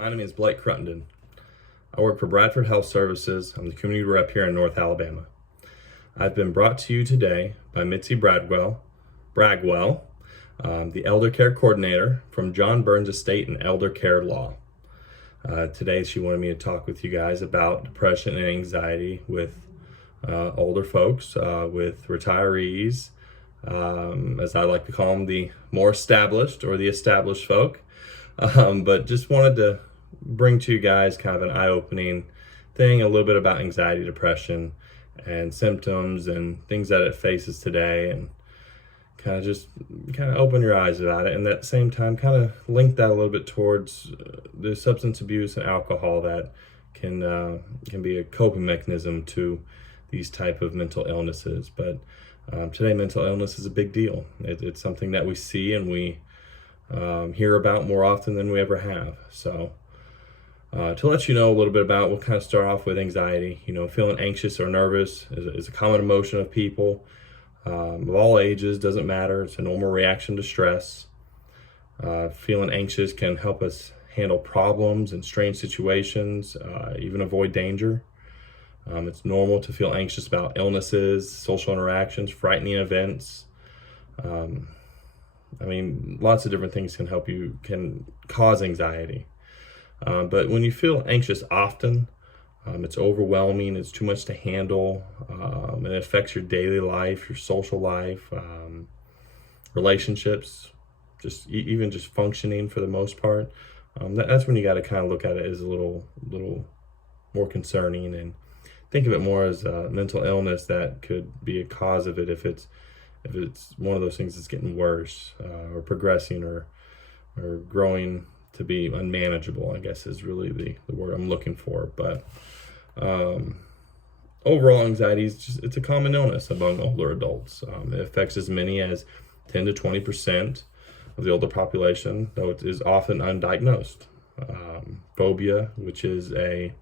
My name is Blake Cruttenden. I work for Bradford Health Services. I'm the community rep here in North Alabama. I've been brought to you today by Mitzi Bragwell, the Elder Care Coordinator from John Burns Estate and Elder Care Law. Today she wanted me to talk with you guys about depression and anxiety with older folks, with retirees, as I like to call them, the more established or the established folk. But just wanted to bring to you guys kind of an eye-opening thing, a little bit about anxiety, depression, and symptoms and things that it faces today, and kind of open your eyes about it, and at the same time kind of link that a little bit towards the substance abuse and alcohol that can be a coping mechanism to these type of mental illnesses. But today, mental illness is a big deal. It's something that we see and we hear about more often than we ever have. So to let you know a little bit about, we'll kind of start off with anxiety. Feeling anxious or nervous is a common emotion of people of all ages, doesn't matter. It's a normal reaction to stress. Feeling anxious can help us handle problems and strange situations, even avoid danger. It's normal to feel anxious about illnesses, social interactions, frightening events. Lots of different things can cause anxiety. But when you feel anxious often, it's overwhelming, it's too much to handle, it affects your daily life, your social life, relationships, even just functioning for the most part. That's when you got to kind of look at it as a little more concerning, and think of it more as a mental illness that could be a cause of it if it's one of those things that's getting worse, or progressing, or growing to be unmanageable, I guess is really the word I'm looking for. But overall, anxiety it's a common illness among older adults. It affects as many as 10 to 20% of the older population, though it is often undiagnosed. Phobia, which is a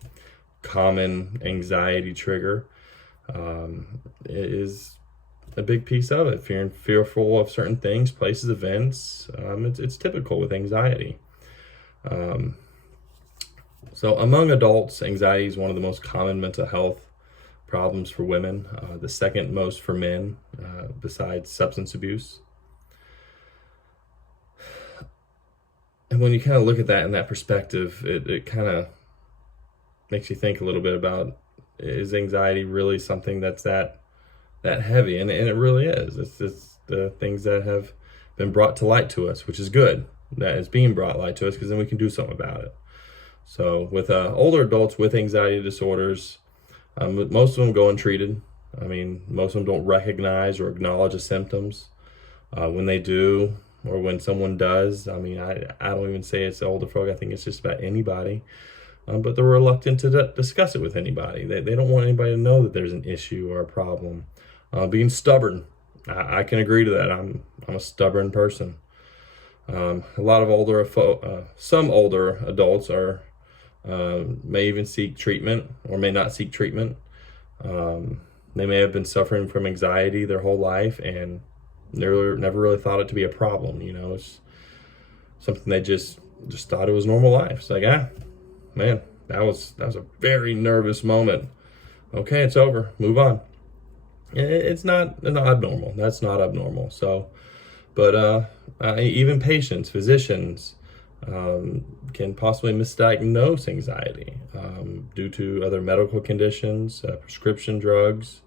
common anxiety trigger, is a big piece of it. Fearful of certain things, places, events. It's typical with anxiety. So among adults, anxiety is one of the most common mental health problems for women, the second most for men, besides substance abuse. And when you kind of look at that in that perspective, it kind of makes you think a little bit about, is anxiety really something that's that heavy? And it really is. It's the things that have been brought to light to us, which is good that it's being brought light to us, because then we can do something about it. So with older adults with anxiety disorders, most of them go untreated. Most of them don't recognize or acknowledge the symptoms. When they do, or when someone does, I don't even say it's older folk. I think it's just about anybody. But they're reluctant to discuss it with anybody. They don't want anybody to know that there's an issue or a problem. Being stubborn, I can agree to that. I'm a stubborn person. A lot of some older adults may even seek treatment or may not seek treatment. They may have been suffering from anxiety their whole life and never really thought it to be a problem. It's something they just thought it was normal life. It's like, man, that was a very nervous moment. Okay, it's over. Move on. It's not abnormal. That's not abnormal. So, but even patients, physicians, can possibly misdiagnose anxiety due to other medical conditions, prescription drugs,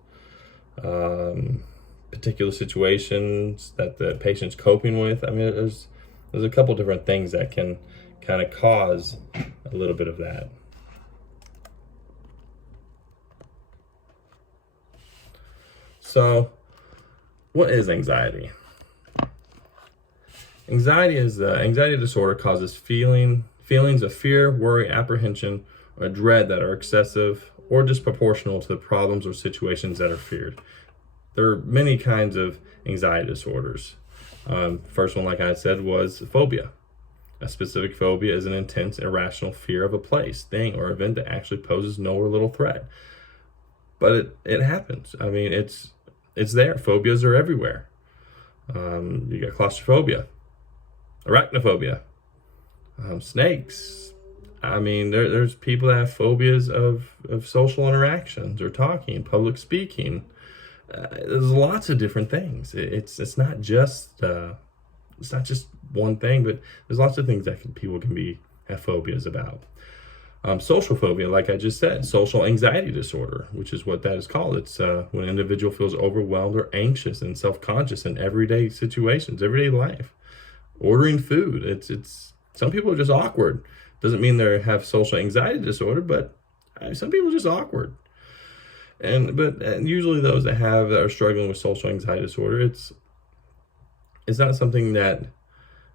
particular situations that the patient's coping with. There's a couple different things that can kind of cause a little bit of that. So, what is anxiety? Anxiety disorder causes feelings of fear, worry, apprehension, or dread that are excessive or disproportional to the problems or situations that are feared. There are many kinds of anxiety disorders. First one, like I said, was phobia. A specific phobia is an intense, irrational fear of a place, thing, or event that actually poses no or little threat. But it happens. It's there. Phobias are everywhere. You got claustrophobia, arachnophobia, snakes, I mean, there's people that have phobias of social interactions or talking, public speaking. There's lots of different things. It's not just one thing, but there's lots of things that people can have phobias about. Social phobia, like I just said, social anxiety disorder, which is what that is called. It's when an individual feels overwhelmed or anxious and self-conscious in everyday situations, everyday life. Ordering food, it's some people are just awkward. Doesn't mean they have social anxiety disorder, but some people are just awkward. But usually those that are struggling with social anxiety disorder, it's not something that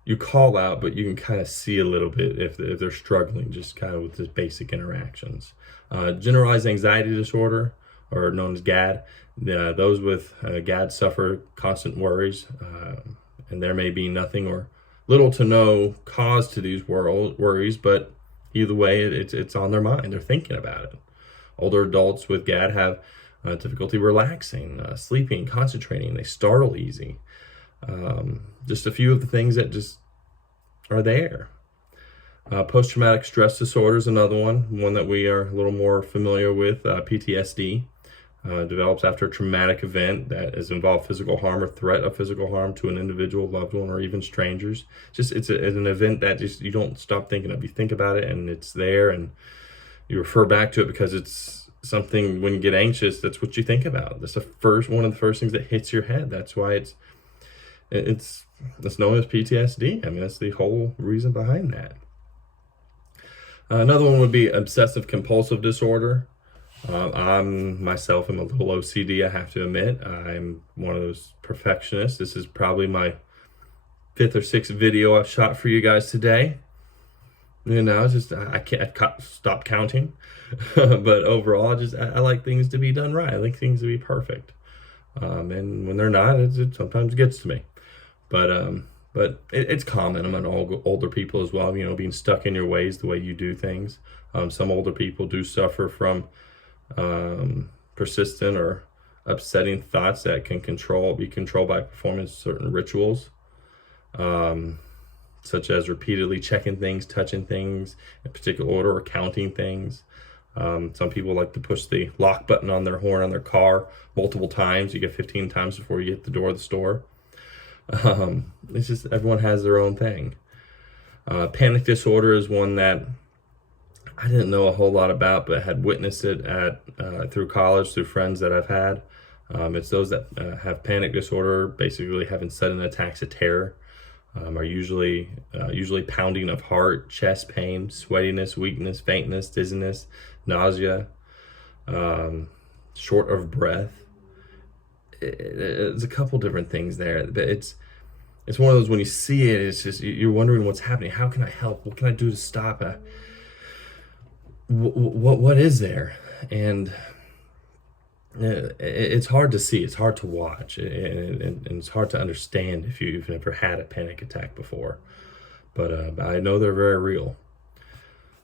you call out, but you can kind of see a little bit if they're struggling, just kind of with the basic interactions. Generalized anxiety disorder, or known as GAD, those with GAD suffer constant worries, and there may be nothing or little to no cause to these worries, but either way, it's on their mind. They're thinking about it. Older adults with GAD have difficulty relaxing, sleeping, concentrating. They startle easy. Just a few of the things that just are there. Post-traumatic stress disorder is another one that we are a little more familiar with. PTSD develops after a traumatic event that has involved physical harm or threat of physical harm to an individual, loved one, or even strangers. It's an event that just you don't stop thinking of. You think about it and it's there, and you refer back to it because it's something. When you get anxious, that's what you think about. That's one of the first things that hits your head. That's why it's known as PTSD. I mean, that's the whole reason behind that. Another one would be obsessive compulsive disorder. I'm myself am a little OCD, I have to admit. I'm one of those perfectionists. This is probably my 5th or 6th video I've shot for you guys today. I can't stop counting. But overall, I like things to be done right. I like things to be perfect. And when they're not, it sometimes gets to me. But it's common among older people as well, being stuck in your ways, the way you do things. Some older people do suffer from persistent or upsetting thoughts that can be controlled by performing certain rituals, such as repeatedly checking things, touching things in particular order, or counting things. Some people like to push the lock button on their horn on their car multiple times. You get 15 times before you hit the door of the store. It's just everyone has their own thing. Panic disorder is one that I didn't know a whole lot about, but had witnessed it through college, through friends that I've had. It's those that have panic disorder, basically having sudden attacks of terror, are usually pounding of heart, chest pain, sweatiness, weakness, faintness, dizziness, nausea, short of breath. It's a couple different things there, but it's one of those, when you see it, it's just you're wondering what's happening. How can I help? What can I do to stop it? What is there? And it's hard to see. It's hard to watch, and it's hard to understand if you've never had a panic attack before. But I know they're very real.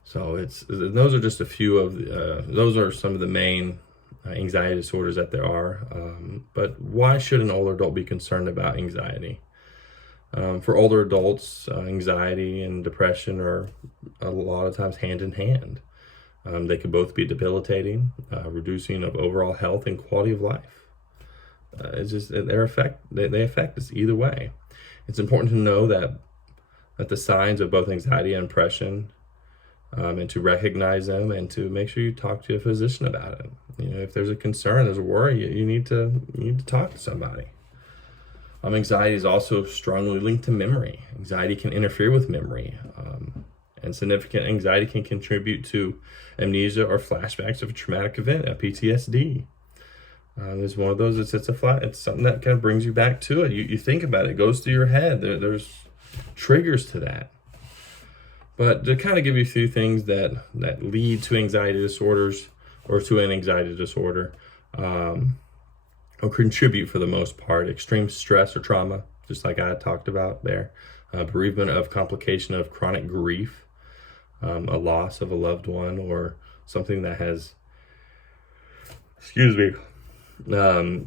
So those are just a few of those are some of the main anxiety disorders that there are. But why should an older adult be concerned about anxiety? For older adults, anxiety and depression are a lot of times hand in hand. They can both be debilitating, reducing of overall health and quality of life. They affect us either way. It's important to know that the signs of both anxiety and depression, and to recognize them, and to make sure you talk to a physician about it. If there's a concern, there's a worry, you need to talk to somebody. Anxiety is also strongly linked to memory. Anxiety can interfere with memory, and significant anxiety can contribute to amnesia or flashbacks of a traumatic event, a PTSD. There's one of those. It's something that kind of brings you back to it. You think about it, it goes through your head. There's triggers to that. But to kind of give you a few things that lead to anxiety disorders, or to an anxiety disorder, or contribute for the most part: extreme stress or trauma, just like I had talked about there, bereavement of complication of chronic grief, a loss of a loved one, or something that has,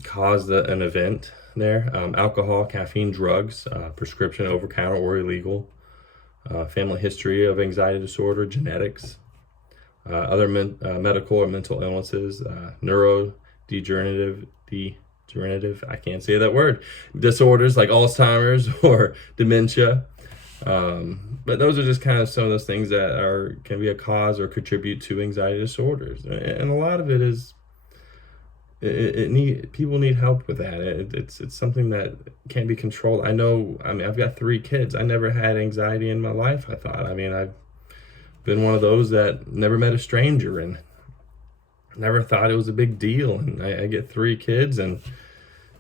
caused an event there. Alcohol, caffeine, drugs, prescription, over-counter, or illegal. family history of anxiety disorder, genetics, other medical or mental illnesses, neurodegenerative, I can't say that word, disorders like Alzheimer's or dementia. But those are just kind of some of those things that can be a cause or contribute to anxiety disorders. And a lot of it is, people need help with that. It's something that can't be controlled. I know, I've got 3 kids. I never had anxiety in my life, I thought. I've been one of those that never met a stranger and never thought it was a big deal. And I get 3 kids, and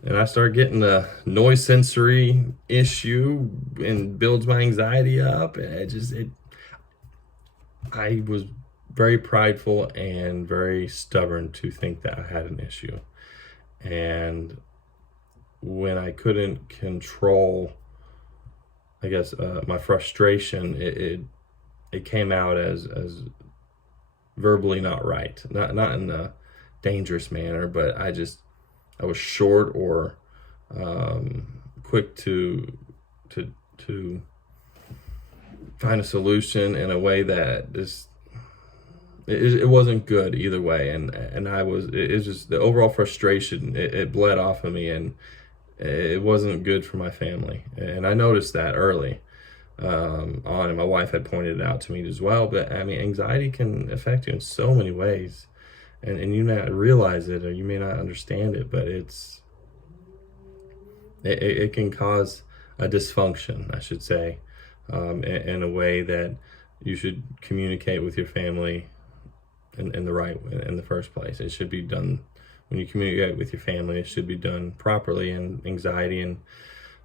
I start getting a noise sensory issue and builds my anxiety up. And I was very prideful and very stubborn to think that I had an issue. And when I couldn't control, I guess, my frustration, it came out as verbally not right, not in a dangerous manner, but I was short or quick to find a solution in a way that it wasn't good either way. And it was just the overall frustration, it bled off of me, and it wasn't good for my family. And I noticed that early on, and my wife had pointed it out to me as well. But anxiety can affect you in so many ways, and you may not realize it, or you may not understand it, but it can cause a dysfunction, I should say, in a way that you should communicate with your family in the right way, in the first place. It should be done when you communicate with your family. It should be done properly, and anxiety and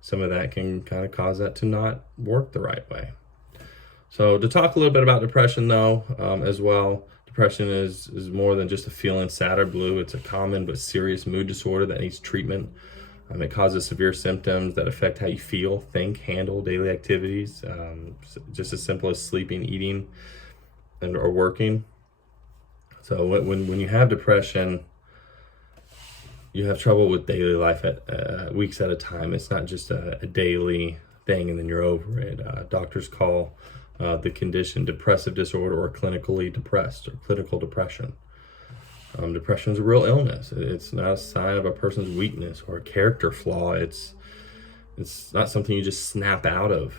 some of that can kind of cause that to not work the right way. So to talk a little bit about depression, though, as well, depression is more than just a feeling sad or blue. It's a common but serious mood disorder that needs treatment. It causes severe symptoms that affect how you feel, think, handle daily activities, just as simple as sleeping, eating, or working. So when you have depression, you have trouble with daily life at weeks at a time. It's not just a daily thing and then you're over it. Doctors call the condition depressive disorder, or clinically depressed, or clinical depression. Depression is a real illness. It's not a sign of a person's weakness or a character flaw. It's not something you just snap out of.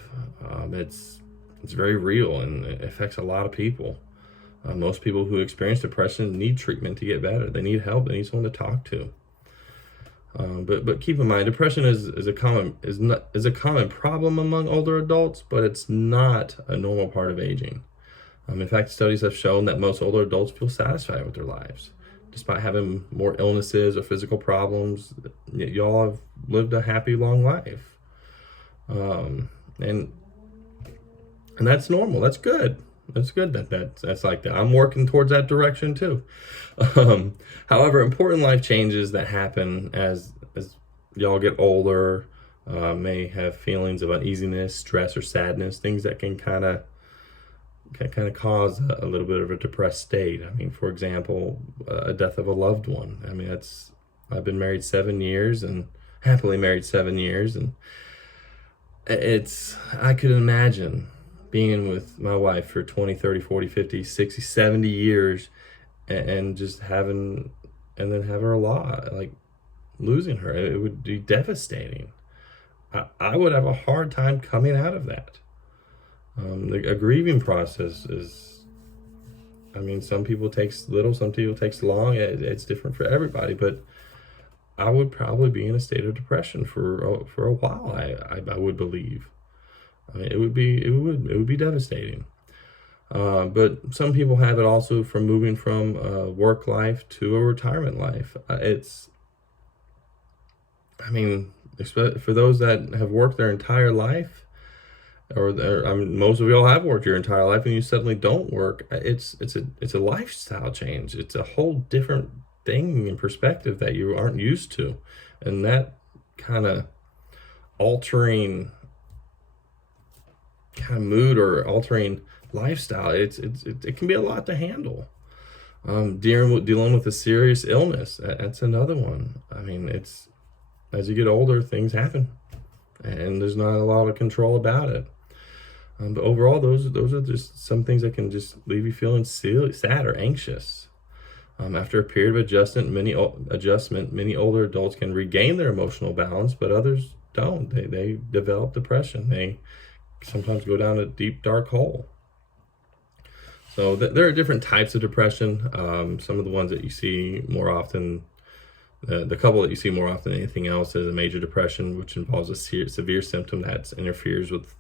It's very real, and it affects a lot of people. Most people who experience depression need treatment to get better. They need help. They need someone to talk to. But keep in mind, depression is a common problem among older adults, but it's not a normal part of aging. In fact, studies have shown that most older adults feel satisfied with their lives, despite having more illnesses or physical problems. Y'all have lived a happy, long life, and that's normal. That's good. That's good that's like that. I'm working towards that direction too. However, important life changes that happen as y'all get older may have feelings of uneasiness, stress, or sadness, things that can kind of cause a little bit of a depressed state. For example, a death of a loved one. I've been married 7 years, and happily married 7 years, and I could imagine being with my wife for 20, 30, 40, 50, 60, 70 years and just having her losing her. It would be devastating. I would have a hard time coming out of that. A grieving process is, some people it takes little, some people it takes long. It's different for everybody, but I would probably be in a state of depression for a while. I would believe. It would be devastating. But some people have it also from moving from a work life to a retirement life. For those that have worked their entire life, most of y'all have worked your entire life, and you suddenly don't work. It's a lifestyle change. It's a whole different thing in perspective that you aren't used to, and that kind of altering kind of mood or altering lifestyle, it can be a lot to handle. Dealing with a serious illness, that's another one. It's, as you get older, things happen, and there's not a lot of control about it. But overall, those are just some things that can just leave you feeling silly, sad, or anxious. After a period of adjustment, many older adults can regain their emotional balance, but others don't. They develop depression. They sometimes go down a deep, dark hole. So there are different types of depression. Some of the ones that you see more often, the couple that you see more often than anything else, is a major depression, which involves a severe symptom that interferes with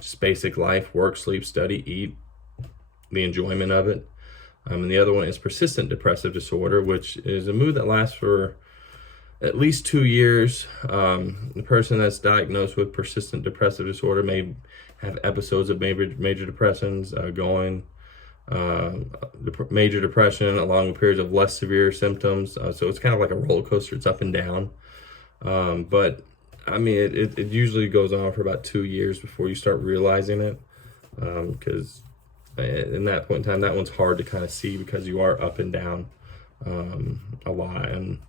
just basic life, work, sleep, study, eat, the enjoyment of it. And the other one is persistent depressive disorder, which is a mood that lasts for at least 2 years. The person that's diagnosed with persistent depressive disorder may have episodes of major depressions major depression along with periods of less severe symptoms. So it's kind of like a roller coaster. It's up and down. But I mean, it usually goes on for about 2 years before you start realizing it. Because in that point in time, that one's hard to kind of see because you are up and down a lot, and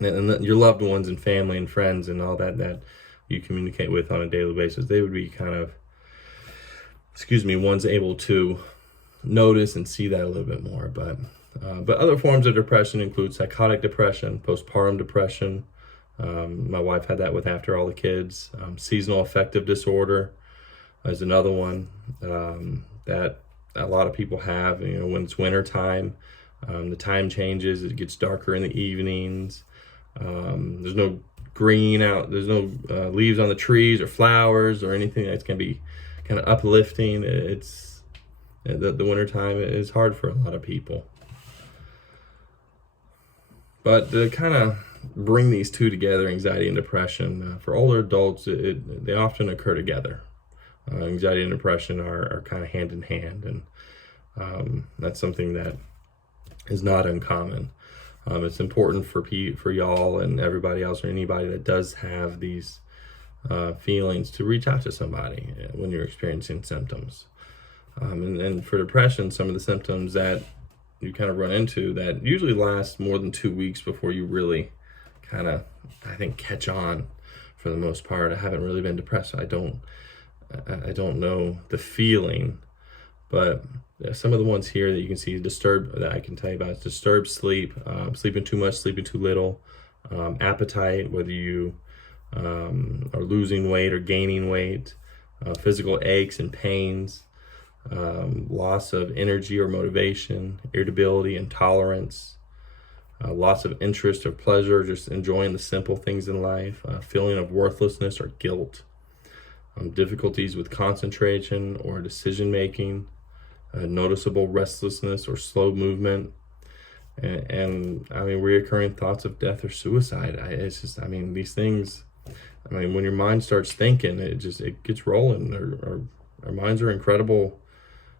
your loved ones and family and friends and all that you communicate with on a daily basis, they would be kind of, ones able to notice and see that a little bit more. But other forms of depression include psychotic depression, postpartum depression. My wife had that with after all the kids. Seasonal affective disorder is another one that a lot of people have. When it's winter time, the time changes, it gets darker in the evenings. There's no green out, there's no leaves on the trees or flowers or anything that's going to be kind of uplifting. It's the winter time is hard for a lot of people. But to kind of bring these two together, anxiety and depression, for older adults, they often occur together. Anxiety and depression are kind of hand in hand, and that's something that is not uncommon. It's important for y'all and everybody else, or anybody that does have these feelings, to reach out to somebody when you're experiencing symptoms. And for depression, some of the symptoms that you kind of run into that usually last more than 2 weeks before you really kind of, I think, catch on. For the most part, I haven't really been depressed. So I don't know the feeling, but some of the ones here that you can see that I can tell you about is disturbed sleep, sleeping too much, sleeping too little, appetite, whether you are losing weight or gaining weight, physical aches and pains, loss of energy or motivation, irritability, intolerance, loss of interest or pleasure, just enjoying the simple things in life, feeling of worthlessness or guilt, difficulties with concentration or decision making, noticeable restlessness or slow movement, and I mean, reoccurring thoughts of death or suicide. These things, when your mind starts thinking, it gets rolling. Our minds are incredible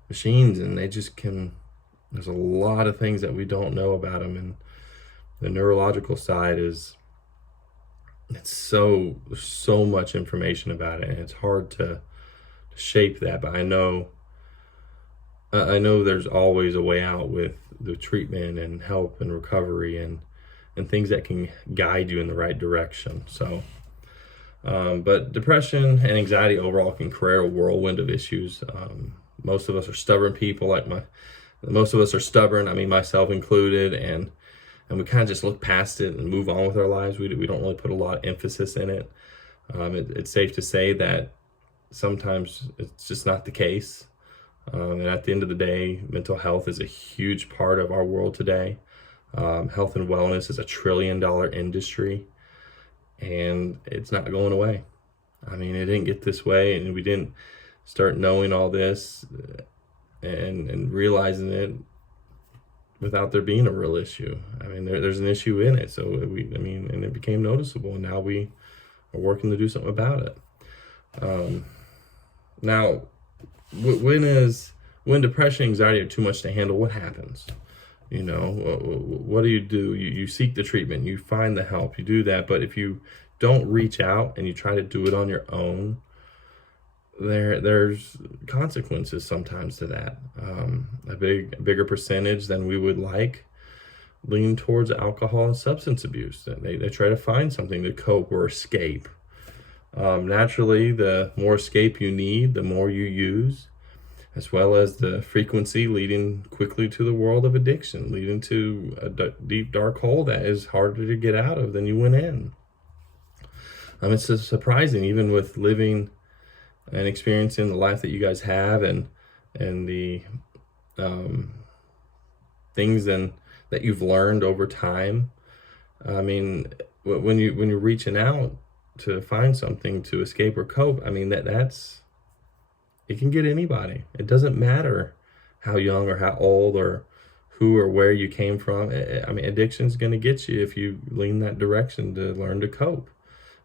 machines, and there's a lot of things that we don't know about them. And the neurological side it's so much information about it, and it's hard to shape that. But I know there's always a way out with the treatment and help and recovery and things that can guide you in the right direction. So, but depression and anxiety overall can create a whirlwind of issues. Most of us are stubborn people, most of us are stubborn, myself included, and we kind of just look past it and move on with our lives. We don't really put a lot of emphasis in it. It's safe to say that sometimes it's just not the case. And at the end of the day, mental health is a huge part of our world today. Health and wellness is $1 trillion industry, and it's not going away. It didn't get this way, and we didn't start knowing all this and realizing it without there being a real issue. There's an issue in it, so and it became noticeable, and now we are working to do something about it. Now, when depression and anxiety are too much to handle, what happens? What do? You seek the treatment, you find the help, you do that. But if you don't reach out and you try to do it on your own, there's consequences sometimes to that. A bigger percentage than we would like lean towards alcohol and substance abuse. They try to find something to cope or escape. Naturally, the more escape you need, the more you use, as well as the frequency leading quickly to the world of addiction, leading to a deep, dark hole that is harder to get out of than you went in. It's just surprising, even with living and experiencing the life that you guys have, and the things that you've learned over time. I mean, when you're reaching out to find something to escape or cope, I mean, that's it can get anybody. It doesn't matter how young or how old or who or where you came from. I mean, addiction's going to get you if you lean that direction to learn to cope.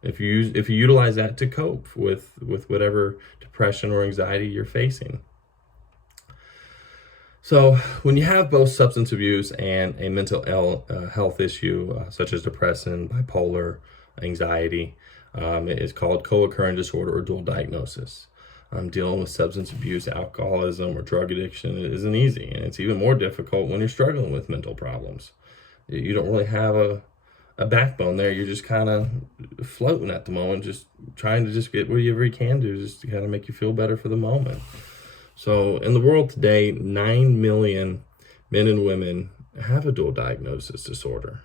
If you utilize that to cope with whatever depression or anxiety you're facing. So when you have both substance abuse and a mental health issue, such as depression, bipolar, anxiety, it is called co-occurring disorder or dual diagnosis. Dealing with substance abuse, alcoholism, or drug addiction isn't easy, and it's even more difficult when you're struggling with mental problems. You don't really have a backbone there. You're just kind of floating at the moment, just trying to just get whatever you can do just to kind of make you feel better for the moment. So in the world today, 9 million men and women have a dual diagnosis disorder.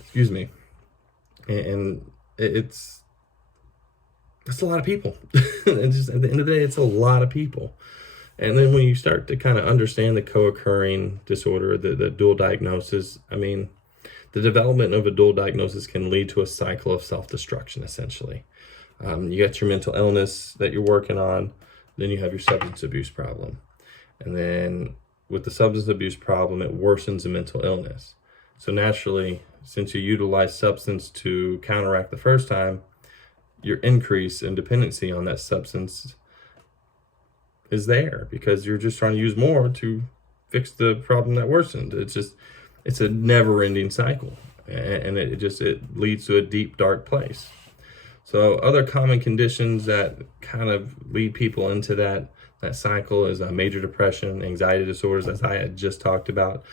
Excuse me. And that's a lot of people. And just at the end of the day, it's a lot of people. And then when you start to kind of understand the co-occurring disorder, the dual diagnosis, I mean, the development of a dual diagnosis can lead to a cycle of self-destruction, essentially. You got your mental illness that you're working on, then you have your substance abuse problem. And then with the substance abuse problem, it worsens the mental illness. So naturally, since you utilize substance to counteract the first time, your increase in dependency on that substance is there because you're just trying to use more to fix the problem that worsened. It's a never-ending cycle, and it leads to a deep, dark place. So other common conditions that kind of lead people into that cycle is major depression, anxiety disorders, as I had just talked about,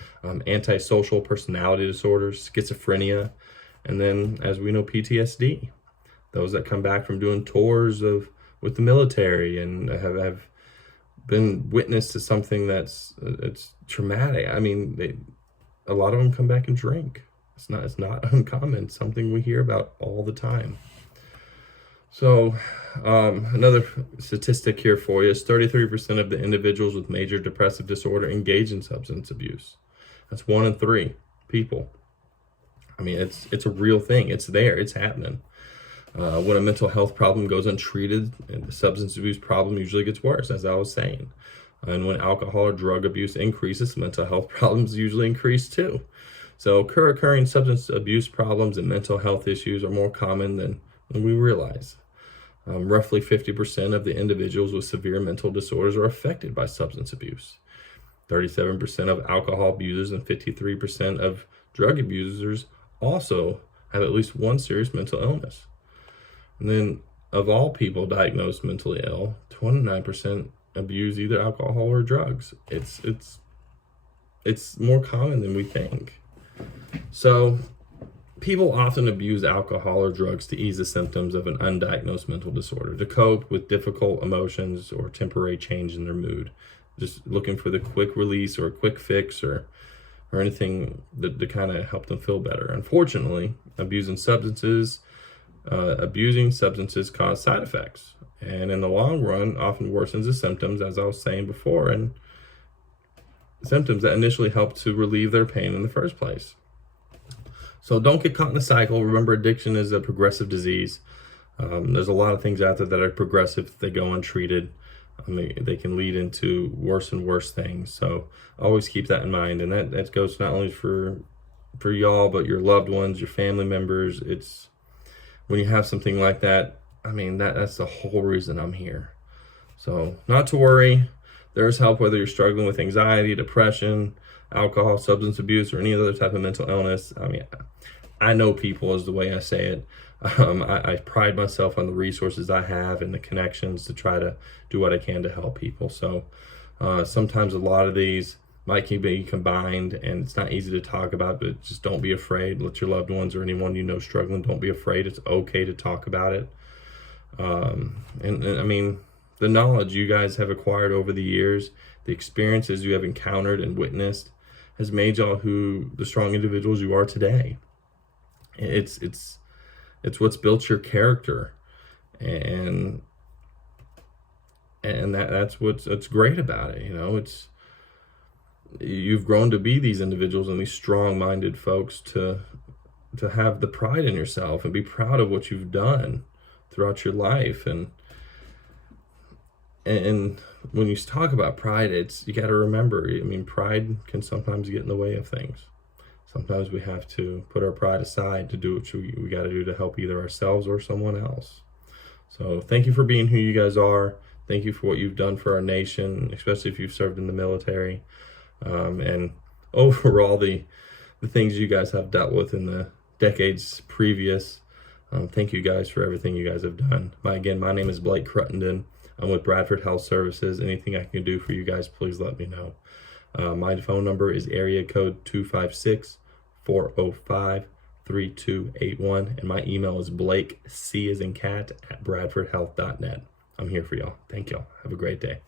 antisocial personality disorders, schizophrenia, and then, as we know, PTSD. Those that come back from doing tours with the military and have been witness to something it's traumatic. I mean, a lot of them come back and drink. It's not uncommon. It's something we hear about all the time. So another statistic here for you is 33% of the individuals with major depressive disorder engage in substance abuse. That's 1 in 3 people. I mean, it's a real thing. It's there. It's happening. When a mental health problem goes untreated, and the substance abuse problem usually gets worse, as I was saying. And when alcohol or drug abuse increases, mental health problems usually increase too. So co-occurring substance abuse problems and mental health issues are more common than we realize. Roughly 50% of the individuals with severe mental disorders are affected by substance abuse. 37% of alcohol abusers and 53% of drug abusers also have at least one serious mental illness. And then of all people diagnosed mentally ill, 29% abuse either alcohol or drugs. It's more common than we think. So people often abuse alcohol or drugs to ease the symptoms of an undiagnosed mental disorder, to cope with difficult emotions or temporary change in their mood, just looking for the quick release or a quick fix or anything to kind of help them feel better. Unfortunately, abusing substances cause side effects, and in the long run often worsens the symptoms, as I was saying before, and symptoms that initially help to relieve their pain in the first place. So don't get caught in the cycle. Remember, addiction is a progressive disease. There's a lot of things out there that are progressive if they go untreated. They can lead into worse and worse things. So always keep that in mind. And that goes not only for y'all, but your loved ones, your family members. It's when you have something like that, I mean, that's the whole reason I'm here. So not to worry. There's help whether you're struggling with anxiety, depression, alcohol, substance abuse, or any other type of mental illness. I mean, I know people is the way I say it. I pride myself on the resources I have and the connections to try to do what I can to help people. So sometimes a lot of these might be combined, and it's not easy to talk about, but just don't be afraid. Let your loved ones or anyone you know struggling, don't be afraid. It's okay to talk about it. And I mean, the knowledge you guys have acquired over the years, the experiences you have encountered and witnessed, has made y'all the strong individuals you are today. It's what's built your character, and that's what's great about it. You've grown to be these individuals and these strong-minded folks to have the pride in yourself and be proud of what you've done throughout your life. And when you talk about pride, you got to remember, I mean, pride can sometimes get in the way of things. Sometimes we have to put our pride aside to do what we got to do to help either ourselves or someone else. So thank you for being who you guys are. Thank you for what you've done for our nation, especially if you've served in the military. And overall, the things you guys have dealt with in the decades previous. Thank you guys for everything you guys have done. My name is Blake Cruttenden. I'm with Bradford Health Services. Anything I can do for you guys, please let me know. My phone number is area code 256-405-3281. And my email is blakec@bradfordhealth.net. I'm here for y'all. Thank y'all. Have a great day.